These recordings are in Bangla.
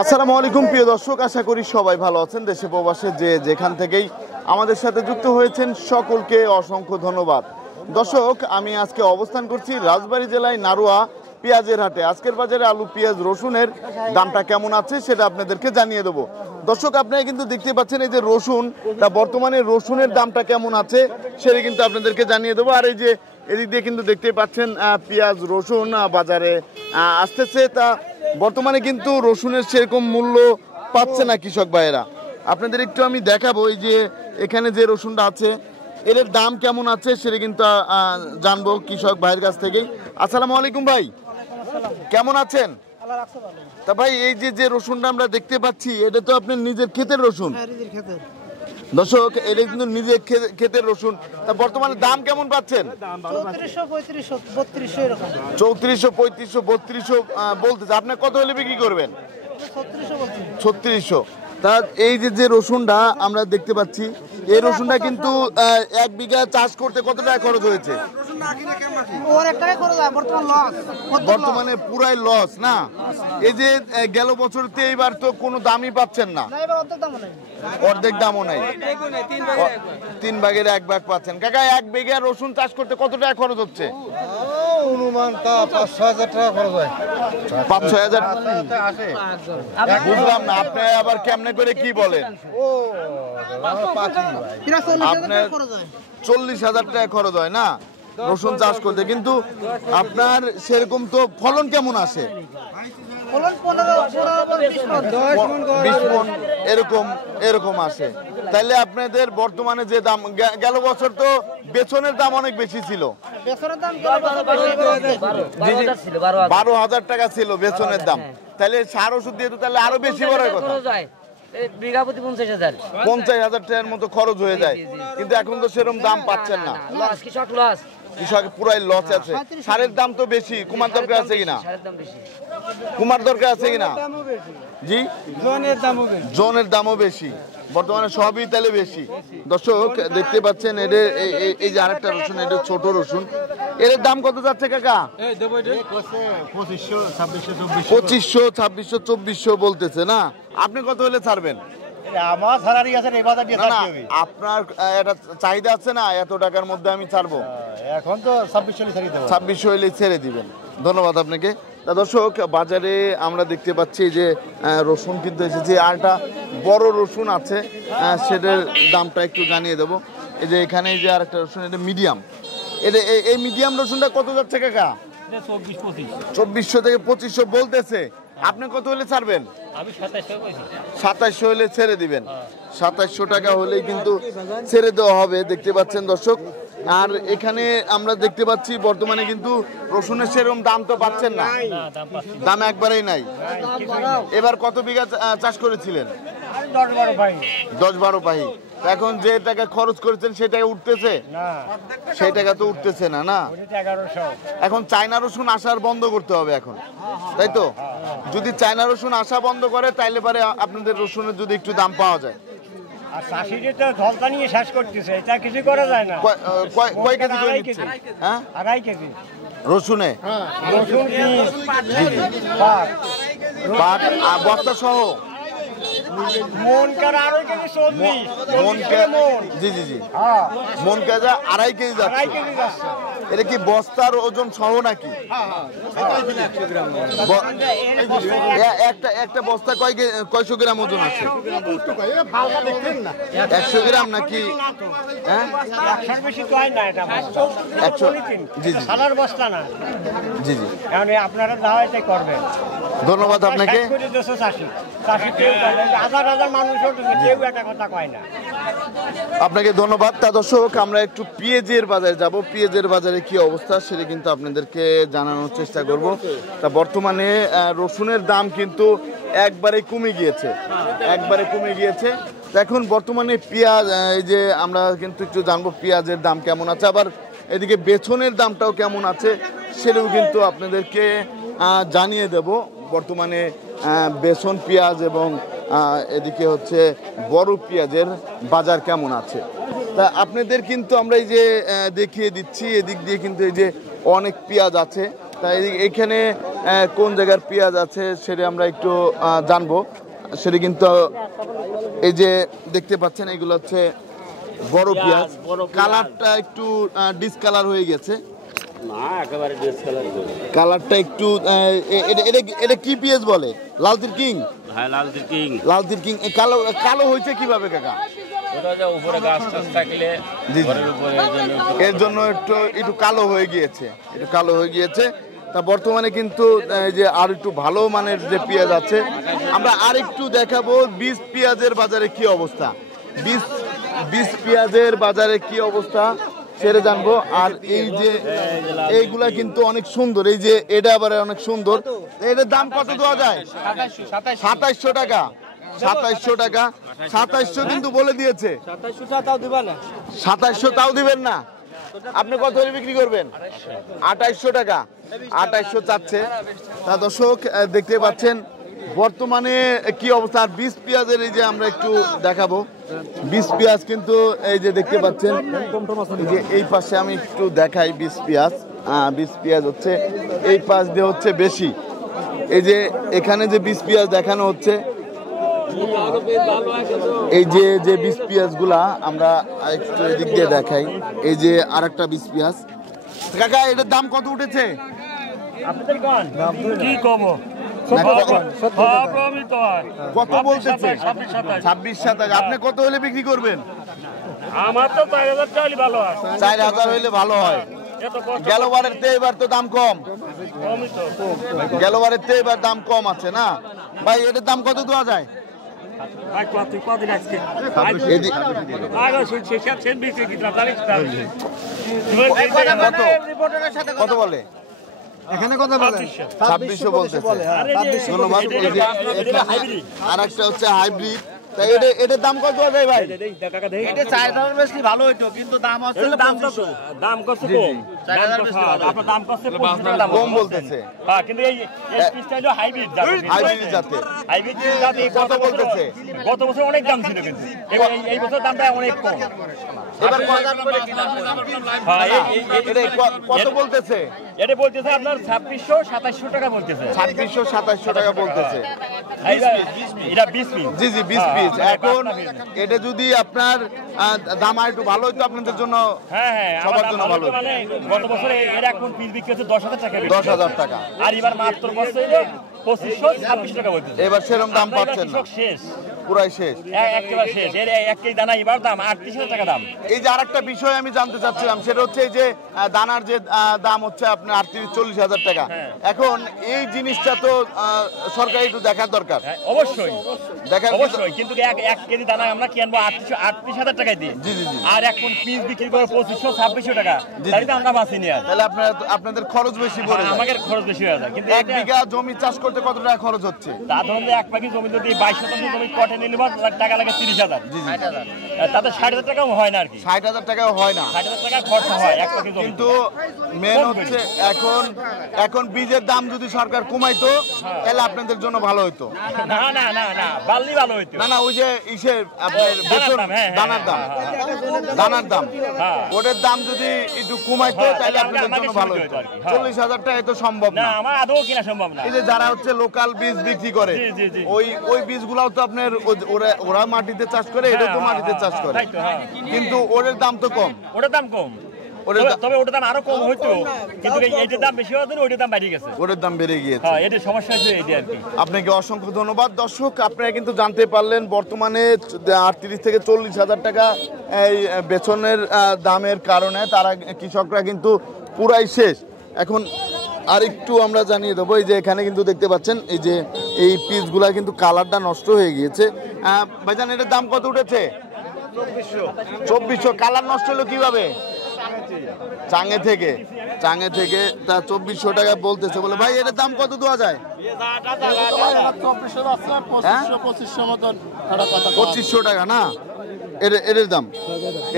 আসসালামু আলাইকুম প্রিয় দর্শক, আশা করি সবাই ভালো আছেন। দেশে প্রবাসে যে যেখান থেকেই আমাদের সাথে যুক্ত হয়েছেন সকলকে অসংখ্য ধন্যবাদ। দর্শক, আমি আজকে অবস্থান করছি রাজবাড়ী জেলায় নারুয়া পেঁয়াজের হাটে। আজকের বাজারে আলু, পেঁয়াজ, রসুনের দামটা কেমন আছে সেটা আপনাদেরকে জানিয়ে দেবো। দর্শক, আপনারা কিন্তু দেখতে পাচ্ছেন এই যে রসুন, তা বর্তমানে রসুনের দামটা কেমন আছে সেটা কিন্তু আপনাদেরকে জানিয়ে দেবো। আর এই যে এদিক দিয়ে কিন্তু দেখতে পাচ্ছেন পেঁয়াজ, রসুন বাজারে আসতেছে। তা বর্তমানে কিন্তু রসুনের সেরকম মূল্য পাচ্ছে না কৃষক ভাইয়েরা। আপনাদের একটু আমি দেখাবো এই যে এখানে যে রসুনটা আছে এর দাম কেমন আছে সেটা কিন্তু জানবো কৃষক ভাইয়ের কাছ থেকেই। আসসালামু আলাইকুম ভাই, কেমন আছেন? তা ভাই, এই যে যে রসুনটা আমরা দেখতে পাচ্ছি এটা তো আপনার নিজের ক্ষেতের রসুন। দর্শক, এটা কিন্তু নিজের ক্ষেতের রসুন। তা বর্তমানে দাম কেমন পাচ্ছেন? 3400, 3500, 3400, 3500, 3200 বলতেছে। আপনি কত হলে বিক্রি করবেন? 3600। তা এই যে যে রসুনটা আমরা দেখতে পাচ্ছি এই রসুনটা কিন্তু 1 বিঘা চাষ করতে কত টাকা খরচ হয়েছে? বর্তমানে পুরাই লস না? এই যে গেল বছরতে এইবার তো কোনো দামই পাচ্ছেন না, অর্ধেক দামও নাই, 3 ভাগের 1 ভাগ পাচ্ছেন। কাকা, 1 বিঘা রসুন চাষ করতে কত টাকা খরচ হচ্ছে? অনুমান 5-6 হাজার টাকা খরচ হয়। 5-6 হাজার? বুঝলাম না, আপনি আবার কেমনে করে কি বলেন? আপনার 40,000 টাকা খরচ হয় না রসুন চাষ করতে, কিন্তু আপনার সেরকম তো ফলন কেমন আসে? 20 মণ এরকম আসে। তাহলে আপনাদের বর্তমানে যে দাম, গেল বছর তো বেতনের দাম অনেক বেশি ছিল, 12,000 টাকা ছিল বেতনের দাম। তাহলে সার ওষুধ দিয়ে তো তাহলে আরো বেশি বড় কথা, 50,000 টাকার মতো খরচ হয়ে যায়। কিন্তু এখন তো সেরকম দাম পাচ্ছেন না, কৃষক পুরাই লস আছে। সারের দাম তো বেশি, কুমার দরকার আছে কিনা? কুমার দরকার আছে কিনা? জি, জনের দামও বেশি বর্তমানে, সবই তাহলে বেশি। দর্শক, দেখতে পাচ্ছেন এদের এই যে আরেকটা রসুন, এটা ছোট রসুন, এর দাম কত যাচ্ছে কাকা? 2500, 2600, 2400 বলতেছে না? আপনি কত হলে ছাড়বেন? আমার সারারি আছে রে, বাজার দিয়ে না, আপনার একটা চাহিদা আছে না, এত টাকার মধ্যে আমি ছাড়বো। এখন তো 2600 ছেড়ে দেব। 2600 হলে ছেড়ে দিবেন। ধন্যবাদ আপনাকে। তা দর্শক, বাজারে আমরা দেখতে পাচ্ছি যে রসুন কিন্তু এসেছে। আর একটা বড় রসুন আছে, সেটার দামটা একটু জানিয়ে দেবো। এই যে এখানে যে আর একটা রসুন, এটা মিডিয়াম। এটা এই মিডিয়াম রসুনটা কত যাচ্ছে কাকা? 2400 থেকে 2500 বলতেছে। আপনি কত হলে ছাড়বেন? 2700 হলে ছেড়ে দিবেন। 2700 টাকা হলেই কিন্তু ছেড়ে দেওয়া হবে, দেখতে পাচ্ছেন দর্শক। আর এখানে আমরা দেখতে পাচ্ছি বর্তমানে কিন্তু রসুনের সেরকম দাম তো পাচ্ছেন না, দাম একবারেই নাই। এবার কত বিঘা চাষ করেছিলেন? 10-12 পাহি। এখন যে টাকা খরচ করেছেন সেই টাকা উঠতেছে? সেই টাকা তো উঠতেছে না, না? এখন চায়না রসুন আসার বন্ধ করতে হবে এখন, তাই তো? যদি চায়না রসুন আসা বন্ধ করে তাইলে পারে আপনাদের রসুনের যদি একটু দাম পাওয়া যায়। কয় কেজি করে নিচ্ছেন? হ্যাঁ, 2.5 কেজি রসুনে বস্তা সহ আড়াই কেজি যাচ্ছে। এটা কি বস্তার ওজন সহ নাকি? একটা বস্তা কয়শো গ্রাম ওজন আছে? 100 গ্রাম নাকি? হ্যাঁ, জি জি, আপনারা দাওয়াইতে করবেন। ধন্যবাদ আপনাকে। আপনাকে ধন্যবাদ। তা দর্শক, আমরা একটু পেঁয়াজের বাজারে যাব। পেঁয়াজের বাজারে কি অবস্থা সেটা কিন্তু আপনাদেরকে জানানোর চেষ্টা করব। তা বর্তমানে রসুনের দাম কিন্তু একবারে কমে গিয়েছে, এখন বর্তমানে পেঁয়াজ, এই যে আমরা কিন্তু একটু জানবো পেঁয়াজের দাম কেমন আছে, আবার এদিকে বেতনের দামটাও কেমন আছে সেটাও কিন্তু আপনাদেরকে জানিয়ে দেব। বর্তমানে বেসন পেঁয়াজ এবং এদিকে হচ্ছে বড় পেঁয়াজের বাজার কেমন আছে তা আপনাদের কিন্তু আমরা এই যে দেখিয়ে দিচ্ছি। এদিক দিয়ে কিন্তু এই যে অনেক পেঁয়াজ আছে, তাই এখানে কোন জায়গার পেঁয়াজ আছে সেটা আমরা একটু জানবো। সেটা কিন্তু এই যে দেখতে পাচ্ছেন এগুলো হচ্ছে বড় পেঁয়াজ, কালারটা একটু ডিসকালার হয়ে গেছে, কালারটা একটু এটা কি পেঁয়াজ বলে? লালতির কিং। হ্যাঁ, লালতির কিং। লালতির কিং কালো কালো হয়েছে কিভাবে কাকা? উপরে গাছ টাছ থাকলে এর জন্য একটু কালো হয়ে গিয়েছে, একটু কালো হয়ে গিয়েছে। তা বর্তমানে কিন্তু এই যে আর একটু ভালো মানের যে পেঁয়াজ আছে, আমরা আর একটু দেখাবো বীজ পেঁয়াজের বাজারে কি অবস্থা, বীজ পেঁয়াজের বাজারে কি অবস্থা সেটা জানবো। আর এই যে এইগুলা কিন্তু অনেক সুন্দর, এই যে এটা আবার অনেক সুন্দর। এটার দাম কত দেওয়া যায়? 2700 টাকা। 2700 টাকা, 2700 কিন্তু বলে দিয়েছে। 2700 তাও দিবেন না? আপনি কত হলে বিক্রি করবেন? 2800 টাকা, 2800 চাচ্ছে। তা দর্শক দেখতে পাচ্ছেন বর্তমানে কি অবস্থা। আর বীজ পেঁয়াজের এই যে আমরা একটু দেখাবো, বীজ পেঁয়াজ কিন্তু এই যে দেখতে পাচ্ছেন, এই যে এই পাশে আমি একটু দেখাই বীজ পেঁয়াজ। বীজ পেঁয়াজ হচ্ছে এই পাশ দিয়ে হচ্ছে বেশি। এই যে এখানে যে বীজ পেঁয়াজ দেখানো হচ্ছে, এই যে বীজ পেঁয়াজ গুলা আমরা একটু এদিক দিয়ে দেখাই। এই যে আরেকটা বীজ পেঁয়াজ। কাকা এটার দাম কত উঠেছে? কত বলতেছে? 26-27। আপনি কত হলে বিক্রি করবেন? আমার তো 4000 চাইলে ভালো হয়। 4000 হইলে ভালো হয়। গেলবারের চেয়ে এবার তো দাম কম, গেলবারের চেয়ে এবার দাম কম আছে না ভাই? এটার দাম কত দেওয়া যায়? কত বলে? এখানে কথা বলেন 2600 বলতেছে। ধন্যবাদ। আর একটা হচ্ছে হাইব্রিড। তাই এটার দাম কত যায় ভাই? এটা 4000 বেশি ভালো হইতো, কিন্তু দাম হচ্ছে দাম কত কম? আপনার দাম কত কম বলতেছে। হ্যাঁ, কিন্তু এই পিসটা হলো হাইব্রিড জাত। হাইব্রিড জাতের। হাইব্রিড জাত কত বলতেছে? গত বছর অনেক দাম ছিল, কিন্তু এই বছর দামটা অনেক কম। এবার হ্যাঁ, এটা কত বলতেছে? এটা বলতেছে আপনার 2600-2700 টাকা বলতেছে। 2600-2700 টাকা বলতেছে। এটা 20 পিস। জি জি 20 পিস। এখন এটা যদি আপনার দাম আর একটু ভালো হইতো আপনাদের জন্য, হ্যাঁ, সবার জন্য ভালো হতো। মানে গত বছরে এর এখন পিস বিক্রি হচ্ছে 10,000 টাকা। 10,000 টাকা। আর এবার মাত্র বছরে 2500-2600 টাকা বলতেছে। এবার সেরকম দাম পাচ্ছেন না, শেষ, পুরাই শেষ, একেবারে শেষ। এর এক কেজি দানা এবার দাম 38,000 টাকা দাম। এই যে আরেকটা বিষয় আমি জানতে চাচ্ছিলাম, সেটা হচ্ছে এই যে দানার যে দাম হচ্ছে আপনার 38-40,000 টাকা। এখন এই জিনিসটা তো সরকার একটু দেখার দরকার। অবশ্যই দেখার অবশ্যই, কিন্তু এক কেজি দানা আমরা কিনবো 38,000 টাকায় দিয়ে। জি জি জি। আর এখন পিস বিক্রি করে 2500-2600 টাকা, তাই তো আমরা বাঁচি নি। আর তাহলে আপনাদের খরচ বেশি পড়ে যায়। আমাদের খরচ বেশি হয়ে যায়। কিন্তু 1 বিঘা জমি চাষ করতে কত টাকা খরচ হচ্ছে? তা ধরুন যে এক পাখি জমি যদি 22 শতাংশ জমি কটে নিলে টাকা লাগে 30,000। তাতে 60,000 টাকাও হয় না আর কি। 60,000 টাকাও হয় না। 60,000 টাকা খরচা হয় এক পাখি জমি। কিন্তু মেন হচ্ছে এখন বীজের দাম যদি সরকার কমাইতো তাহলে আপনাদের জন্য ভালো হতো। না না না না, বাল্লি ভালো হইতো। না না, ওই যে ইসের আপনার বেতন দানার দাম, দানার দাম, ওটার দাম যদি একটু কমাইতো তাহলে আপনাদের জন্য ভালো হতো। 40,000 টাকা তো সম্ভব না, না, আমার আদৌ কিনা সম্ভব না। এই যে যারা হচ্ছে লোকাল বীজ বিক্রি করে, ওই বীজগুলাও তো আপনার ওরা মাটিতে চাষ করে, এটা তো মাটিতে চাষ করে, কিন্তু ওদের দাম তো কম। ওটার দাম কম, তবে ওটার দাম আরো কম হইতো, কিন্তু এইটার দাম বেশি হওয়ার জন্য ওইটার দাম বেড়ে গেছে। ওটার দাম বেড়ে গিয়েছে। হ্যাঁ, এটার সমস্যা হচ্ছে এইটা আর কি। আপনাকে অসংখ্য ধন্যবাদ। দর্শক, আপনারা কিন্তু জানতে পারলেন বর্তমানে 38,000-40,000 টাকা এই বেতনের দামের কারণে তারা কৃষকরা কিন্তু পুরাই শেষ। এখন আরেকটু আমরা জানিয়ে দেবো, এই যে এখানে কিন্তু দেখতে পাচ্ছেন এই যে এই পিসগুলা কিন্তু কালারটা নষ্ট হয়ে গিয়েছে। ভাইজান, এটার দাম কত উঠেছে? 2400। কালার নষ্ট হলো কিভাবে? চাঙে থেকে তা 2400 টাকা বলতেছে। বলে ভাই এটার দাম কত দেওয়া যায়? 2500 টাকা না?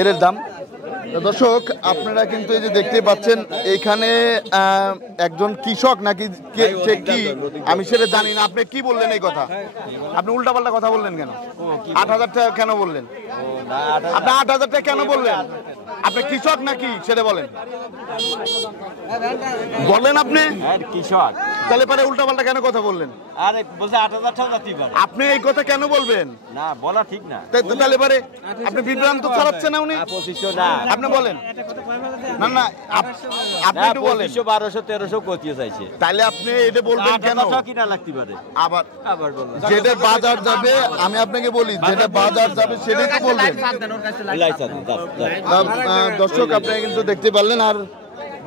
এর দাম তো দর্শক আপনারা কিন্তু এই যে দেখতে পাচ্ছেন এইখানে একজন কৃষক নাকি সে কি আমি সেটা জানি না। আপনি কি বললেন এই কথা? আপনি উল্টাপাল্টা কথা বললেন কেন? 8,000 টাকা কেন বললেন? আপনি 8,000 টাকা কেন বললেন? আপনি কৃষক নাকি সেটা বলেন, বলেন আপনি কৃষক। তাহলে পরে উল্টাপাল্টা কেন কথা বললেন? আরে বলছে 8,000 টাকা দিবেন। আপনি এই কথা কেন বলবেন? না বলা ঠিক না। তাহলে পরে আপনি বিভ্রান্ত ছড়াচ্ছেন না উনি। 2500 না, আপনি বলেন না না আপনি একটু বলেন। 2500 1200 1300 কতিয়ে চাইছে। তাহলে আপনি এটা বলবেন কেন? 8,000 কিনা লাগতে পারে। আবার বলুন যেটা বাজার যাবে, আমি আপনাকে বলি যেটা বাজার যাবে সেটাই তো বলবেন। দর্শক আপনারা কিন্তু দেখতে পারলেন। আর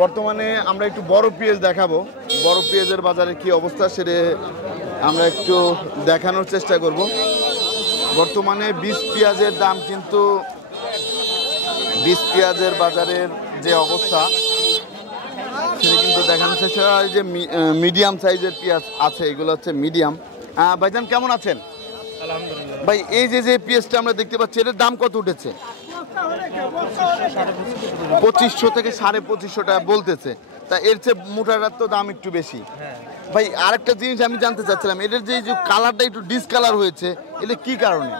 বর্তমানে আমরা একটু বড় পেঁয়াজ দেখাবো, বড় পেঁয়াজের বাজারে কি অবস্থা সেটা আমরা একটু দেখানোর চেষ্টা করব। বর্তমানে বীজ পেঁয়াজের দাম কিন্তু বীজ পেঁয়াজের বাজারের যে অবস্থা সেটা কিন্তু দেখানোর চেষ্টা। এই যে মিডিয়াম সাইজের পেঁয়াজ আছে, এগুলো হচ্ছে মিডিয়াম। ভাইজান কেমন আছেন? ভাই এই যে পেঁয়াজটা আমরা দেখতে পাচ্ছি এটার দাম কত উঠেছে? 2500 থেকে 2550 টাকা বলতেছে। তা এর চেয়ে মোটাটার তো দাম একটু বেশি। ভাই আরেকটা জিনিস আমি জানতে চাচ্ছিলাম, এটার যে কালারটা একটু ডিসকালার হয়েছে, এটা কি কারণে?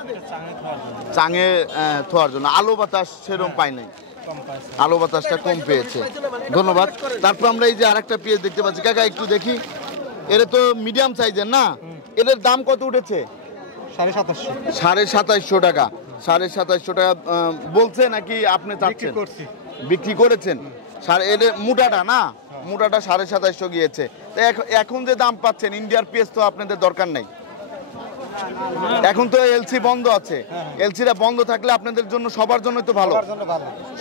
চাঙে থোয়ার জন্য। আলো বাতাস সেরকম পাই নাই, আলো বাতাসটা কম পেয়েছে। ধন্যবাদ। তারপর আমরা এই যে আরেকটা পেঁয়াজ দেখতে পাচ্ছি, কাকা একটু দেখি। এটা তো মিডিয়াম সাইজের না, এটার দাম কত উঠেছে? 2750 টাকা। 2750 টাকা বলছে নাকি আপনি চাচ্ছেন? বিক্রি করেছেন। এর মোটাটা না, মোটাটা 2750 গিয়েছে। এখন যে দাম পাচ্ছেন, ইন্ডিয়ার পেঁয়াজ তো আপনাদের দরকার নাই। এখন তো এলসি বন্ধ আছে, এলসিটা বন্ধ থাকলে আপনাদের জন্য সবার জন্য তো ভালো,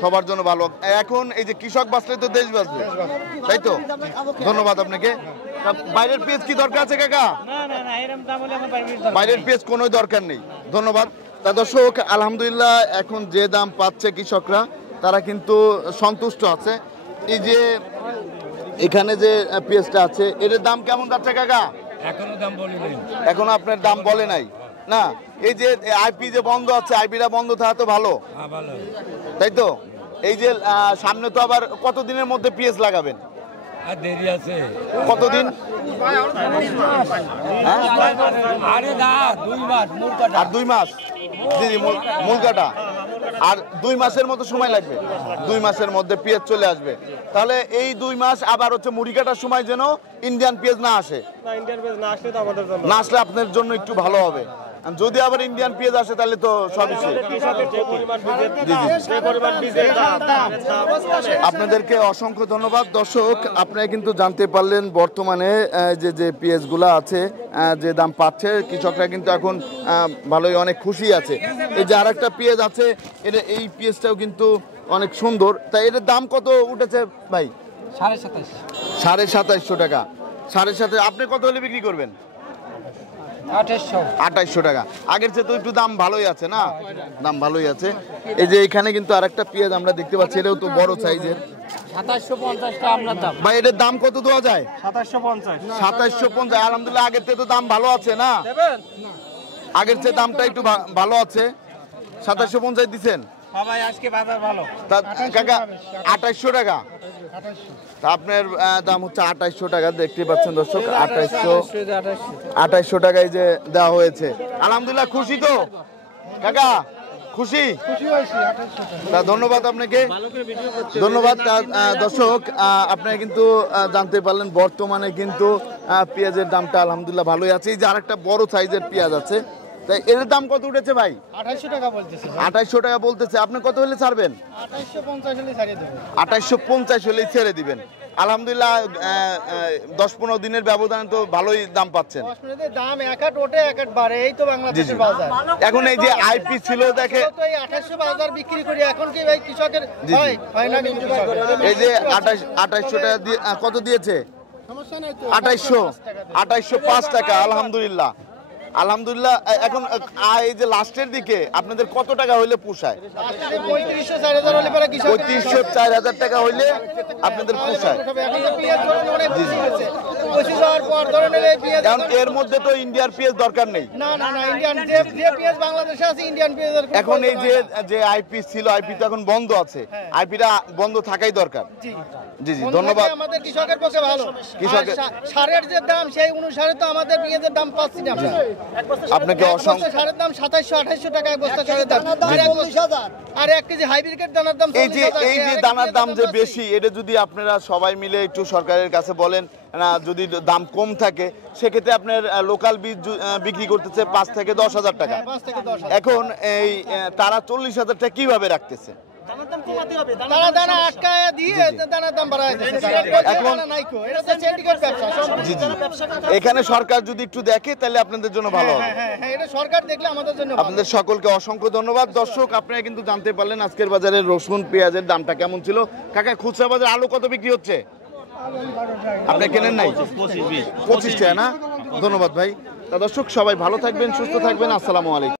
সবার জন্য ভালো। এখন এই যে কৃষক বাঁচলে তো দেশ বাঁচবে, তাই তো? ধন্যবাদ আপনাকে। বাইরের পেঁয়াজ কি দরকার আছে কাকা? বাইরের পেঁয়াজ কোনো দরকার নেই। ধন্যবাদ। তা দর্শক আলহামদুলিল্লাহ এখন যে দাম পাচ্ছে কৃষকরা তারা কিন্তু সন্তুষ্ট আছে। এই যে এখানে যে পেঁয়াজটা আছে এটার দাম কেমন যাচ্ছে কাকা? এখনো দাম বলি নাই। এখনো আপনার দাম বলে নাই না? এই যে আইপি যে বন্ধ আছে, আইপিটা বন্ধ থাকা তো ভালো, ভালো, তাই তো? এই যে সামনে তো আবার কতদিনের মধ্যে পেঁয়াজ লাগাবেন? আর দেরি আছে। কতদিন? আরে না 2 মাস মূল কাটা। আর 2 মাস? জি জি মূল কাটা। আর 2 মাসের মতো সময় লাগবে। 2 মাসের মধ্যে পেঁয়াজ চলে আসবে। তাহলে এই 2 মাস আবার হচ্ছে মুড়ি কাটার সময় যেন ইন্ডিয়ান পেঁয়াজ না আসে। না আসলে আপনার জন্য একটু ভালো হবে। যদি আবার ইন্ডিয়ান পেঁয়াজ আসে তাহলে তো সবই শেষ। আপনাদেরকে অসংখ্য ধন্যবাদ। দর্শক আপনারা কিন্তু জানতে পারলেন বর্তমানে যে পেঁয়াজগুলো আছে যে দাম পাচ্ছে, কৃষকরা কিন্তু এখন ভালোই অনেক খুশি আছে। এই যে আরেকটা পেঁয়াজ আছে, এই পেঁয়াজটাও কিন্তু অনেক সুন্দর। তাই এটার দাম কত উঠেছে ভাই? 2750 টাকা। 2750। আপনি কত হলে বিক্রি করবেন? 2800 টাকা। আগের চেয়ে তো একটু দাম ভালোই আছে না? দাম ভালোই আছে। এই যে এখানে কিন্তু আরেকটা পেঁয়াজ আমরা দেখতে পাচ্ছি, এটাও তো বড় সাইজের। 2750 টাকা আপনার দাম। ভাই এটার দাম কত দেওয়া যায়? 2750। আলহামদুলিল্লাহ আগের চেয়ে তো দাম ভালো আছে না? আগের চেয়ে দামটা একটু ভালো আছে। 2750 দিচ্ছেন সবাই আজকে বাজার ভালো। কাকা 2800 টাকা। আপনার দাম হচ্ছে 2800 টাকা। দেখতে পাচ্ছেন দর্শক 2800 টাকায় যে দেওয়া হয়েছে। আলহামদুলিল্লাহ খুশি তো কাকা? খুশি? তা ধন্যবাদ আপনাকে, ধন্যবাদ। দর্শক আপনারা কিন্তু জানতে পারলেন বর্তমানে কিন্তু পেঁয়াজের দামটা আলহামদুলিল্লাহ ভালোই আছে। এই যে আরেকটা বড় সাইজের পেঁয়াজ আছে, তাই এর দাম কত উঠেছে ভাই? 2800 টাকা বলতেছে। 2800 টাকা বলতেছে। আপনি কত হলে ছাড়বেন? 2850 হলে ছাড়িয়ে দেব। 2850 হলেই ছেড়ে দিবেন। আলহামদুলিল্লাহ 10-15 দিনের ব্যবধানে তো ভালোই দাম পাচ্ছেন। 10 মিনিটের দাম এক হাট ওঠে এক হাট বাড়ে, এই তো বাংলাদেশের বাজার। এখন এই যে আইপি ছিল দেখে তো এই 2800 বাজার বিক্রি করি, এখন কি ভাই কৃষকের হয় না? কিন্তু এই যে 2800 টাকা দিয়ে কত দিয়েছে? সমস্যা নাই তো। 2805 টাকা। আলহামদুলিল্লাহ আলহামদুলিল্লাহ। এখন এই যে লাস্টের দিকে আপনাদের কত টাকা হইলে পোষায়? 3500-4000 হলে পরে কৃষক 3500-4000 টাকা হইলে আপনাদের পোষায়। এখন তো পেঁয়াজ ধরেন অনেক বেশি হয়েছে। 25 হওয়ার পর ধরেন এই পেঁয়াজ কারণ এর মধ্যে তো ইন্ডিয়ার পেঁয়াজ দরকার নেই। না ইন্ডিয়ান যে পেঁয়াজ বাংলাদেশে আছে ইন্ডিয়ান পেঁয়াজের খুব এখন এই প্রয়োজন হয় না। যে আইপি ছিল, আইপি তো এখন বন্ধ আছে, আইপিটা বন্ধ থাকাই দরকার। জি জি, বন্ধ ধন্যবাদ। থাকলে আমাদের কৃষকের পক্ষে ভালো। কৃষকের- আর সারের যে দাম সেই অনুসারে তো আমাদের পেঁয়াজের দাম পাচ্ছি না আমরা। আপনাকে এক অসংখ্য বস্তা সারের দাম 2700-2800 টাকা এক বস্তা সারের দাম। আর 1 কেজি হাইব্রিড দানার দাম এই যে 40,000 দানার দাম যে বেশি, এটা যদি আপনারা সবাই মিলে একটু সরকারের কাছে বলেন না, যদি দাম কম থাকে সেক্ষেত্রে আপনার লোকাল বীজ বিক্রি করতেছে 5 থেকে 10,000 টাকা। 5 থেকে 10 এখন এই তারা 40,000 টাকা কিভাবে রাখতেছে? তারা দানা আটকায় দিয়ে দানার দাম বাড়ায় দিচ্ছে। এখন- দানা নাইকো, এটা তো সিন্ডিকেট ব্যবসা সম্পূর্ণ। জি জি, এখানে সরকার যদি একটু দেখে তাহলে আপনাদের জন্য ভালো হবে। হ্যাঁ, এটা সরকার দেখলে আমাদের জন্য ভালো। আপনাদের সকলকে অসংখ্য ধন্যবাদ। দর্শক, আপনারা কিন্তু জানতে পারলেন আজকের বাজারে রসুন পেঁয়াজের দামটা কেমন ছিল। কাকা, খুচরা বাজারে আলু কত বিক্রি হচ্ছে? আপনি কেনেন নাই? 25 টাকা না? ধন্যবাদ ভাই। তা দর্শক, সবাই ভালো থাকবেন, সুস্থ থাকবেন। আসসালামু আলাইকুম।